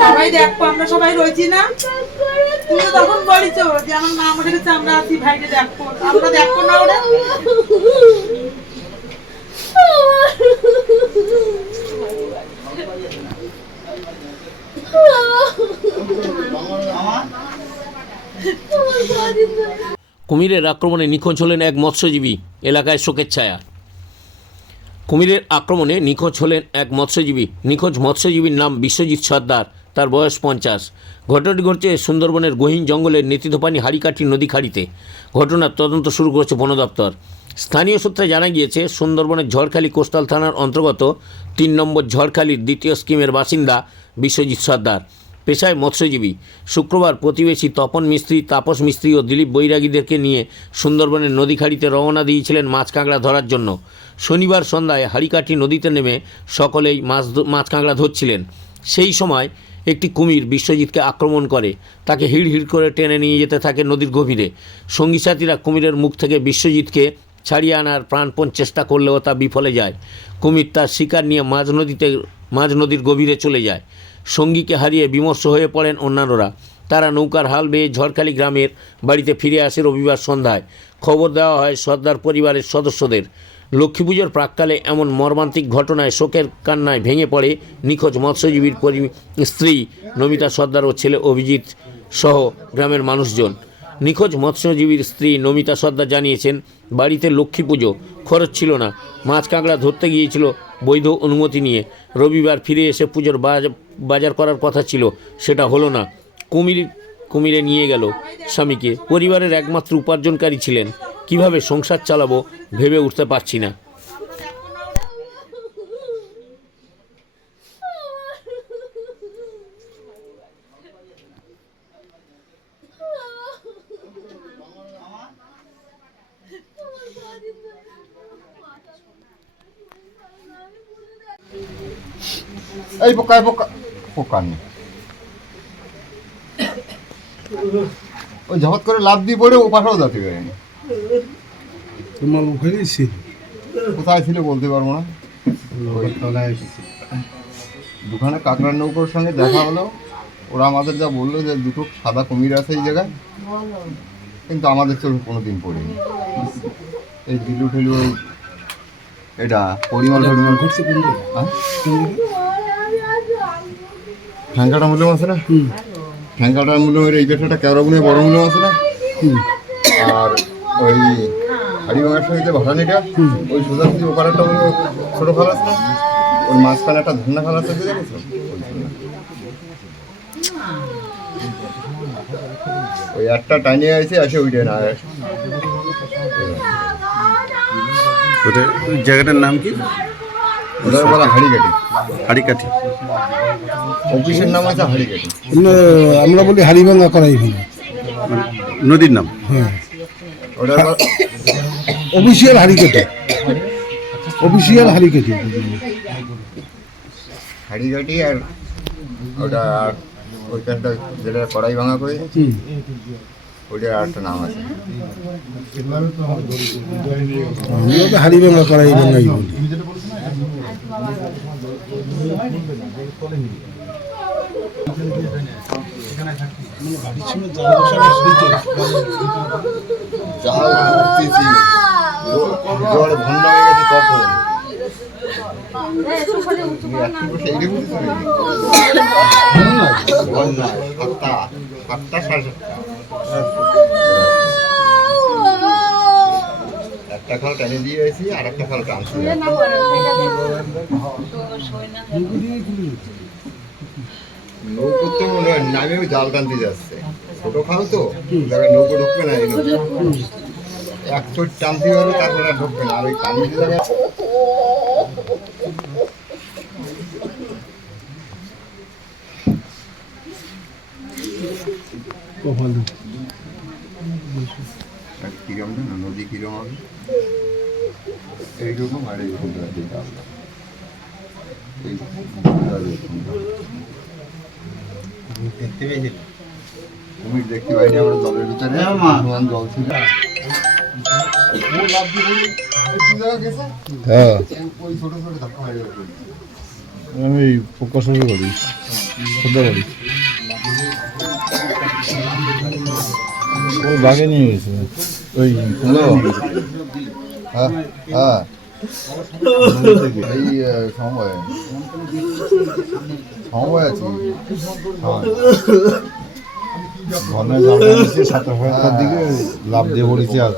সবাই দেখব আমরা সবাই রয়েছি না? তুমি তো তখন বলিস যে আমার মা মরে গেছে আমরা আছি ভাইকে দেখব আমরা দেখব না ওরা? কুমিরের আক্রমণে নিখোঁজ হলেন এক মৎস্যজীবী, এলাকায় শোকের ছায়া। কুমিরের আক্রমণে নিখোঁজ হলেন এক মৎস্যজীবী, নিখোঁজ মৎস্যজীবীর নাম বিশ্বজিৎ সর্দার, তার বয়স পঞ্চাশ। ঘটনাটি ঘটছে সুন্দরবনের গহীন জঙ্গলের নেতিধোপানি হাড়িকাঠি নদী খাড়িতে। ঘটনার তদন্ত শুরু করেছে বন দপ্তর। স্থানীয় সূত্রে জানা গিয়েছে, সুন্দরবনের ঝড়খালি কোস্টাল থানার অন্তর্গত তিন নম্বর ঝড়খালির দ্বিতীয় স্কিমের বাসিন্দা বিশ্বজিৎ সর্দার। পেশায় মৎস্যজীবী। শুক্রবার প্রতিবেশী তপন মিস্ত্রি, তাপস মিস্ত্রি ও দিলীপ বৈরাগীদেরকে নিয়ে সুন্দরবনের নদীখাড়িতে রওনা দিয়েছিলেন মাছ কাঁকড়া ধরার জন্য। শনিবার সন্ধ্যায় হাড়িকাঠি নদীতে নেমে সকলেই মাছ মাছ কাঁকড়া ধরছিলেন। সেই সময় একটি কুমির বিশ্বজিৎকে আক্রমণ করে। তাকে হিড় হিড় করে টেনে নিয়ে যেতে থাকে নদীর গভীরে। সঙ্গী সাথীরা কুমিরের মুখ থেকে বিশ্বজিৎকে ছাড়িয়ে আনার প্রাণপণ চেষ্টা করলেও তা বিফলে যায়। কুমির তার শিকার নিয়ে মাঝ নদীতে মাঝ নদীর গভীরে চলে যায়। সঙ্গীকে হারিয়ে বিমর্ষ হয়ে পড়েন অন্যান্যরা। তারা নৌকার হাল বেয়ে ঝড়খালি গ্রামের বাড়িতে ফিরে আসে রবিবার সন্ধ্যায়। খবর দেওয়া হয় সর্দার পরিবারের সদস্যদের। লক্ষ্মী পুজোর প্রাককালে এমন মর্মান্তিক ঘটনায় শোকের কান্নায় ভেঙে পড়ে নিখোঁজ মৎস্যজীবীর স্ত্রী, নমিতা সর্দার ও ছেলে অভিজিৎ সহ গ্রামের মানুষজন। নিখোঁজ মৎস্যজীবীর স্ত্রী, নমিতা সর্দার জানিয়েছেন, বাড়িতে লক্ষ্মী পুজো, খরচ ছিল না। মাছ কাঁকড়া ধরতে গিয়েছিল বৈধ অনুমতি নিয়ে। রবিবার ফিরে এসে পুজোর বাজার করার কথা ছিল, সেটা হলো না। কুমির, কুমিরে নিয়ে গেল স্বামীকে। পরিবারের একমাত্র উপার্জনকারী ছিলেন। কীভাবে সংসার চালাবো ভেবে উঠতে পারছি না। এই পোকা এই পোকা নেই ওই ঝপত করে লাভ দিয়ে পড়ে ও পাশেও যেতে পারেনি তোমার ওখানেই ছিল কোথায় ছিল বলতে পারব না। দুখানে কাঁকড়ার নৌকোর সঙ্গে দেখা হলো। ওরা আমাদের যা বলল যে দুটো সাদা কুমির আছে এই জায়গায়। কিন্তু আমাদের চোখে কোনো দিন পড়েনি। এই দিলু ঠেলু এটা পরিমল টরিমল ঘুরছে কোন দিকে? হ্যাঁ? ঠ্যাঙ্কাটা মূল্য আছে না? ঠ্যাঙ্কাটার মূল্য এই পেটাটা কেওড়া গুণে বড় মূল্য আছে না? আর ওই হাড়িভাঙার সঙ্গে যে ভাসানিটা ওই সোজা যদি ওপার একটা মনে ছোটো খাল আছে না? ওর মাঝখানে একটা ধান্না খাল আছে ওই একটা টাইনে আছে আসে ওইটা না ওটা ওই জায়গাটার নাম কি? ওটা বলা হাড়িকাটি হাড়িকাঠি অফিসের নাম আছে হাড়িকাটি আমরা বলি হাড়িভাঙা করাই নদীর নাম? হ্যাঁ। ওটা অফিসিয়াল হাড়িকেটে অফিসিয়াল হাড়িকেটে হাড়িকাটি আর ওটা ওইখানটা যেটা কড়াই ভাঙা করে আর একটা নাম আছে। আমরা তো হাড়িভাঙা করাই ভাঙাই বলি। যা জল হয়ে গেছে তখন তুমি একটু সাতটা, সাতটা, সাড়ে সাতটা। খাল টেনে দিয়ে আর একটা খাল টানছি নৌকো তো মনে হয় নামেও জাল টানতে যাচ্ছে। ছোট খাল তো নৌকো ঢুকবে না। এক চোট টানতে পারবে তারপরে আর ঢুকবে না, আর ওই টানি জায়গায় কিরম না? নদী কিরম হবে? এইরকম আর এইরকম আছে জালটা। এই আর এরকম জাল। কুমির দেখতে পাইনি আমরা জলের ভিতরে জল ছিল লাভ দিয়ে পড়ি একটু জায়গা গেছে হ্যাঁ ওই ছোট ছোট ধাক্কা হয়ে গেল আমি প্রকাশনের বাড়ি সদ্যা বাড়ি ওই বাগে নিয়ে গেছে ওই হ্যালো হ্যাঁ হ্যাঁ এই সময় সময়। আছে ঘন জামা দিকে লাভ দিয়ে পড়েছে আর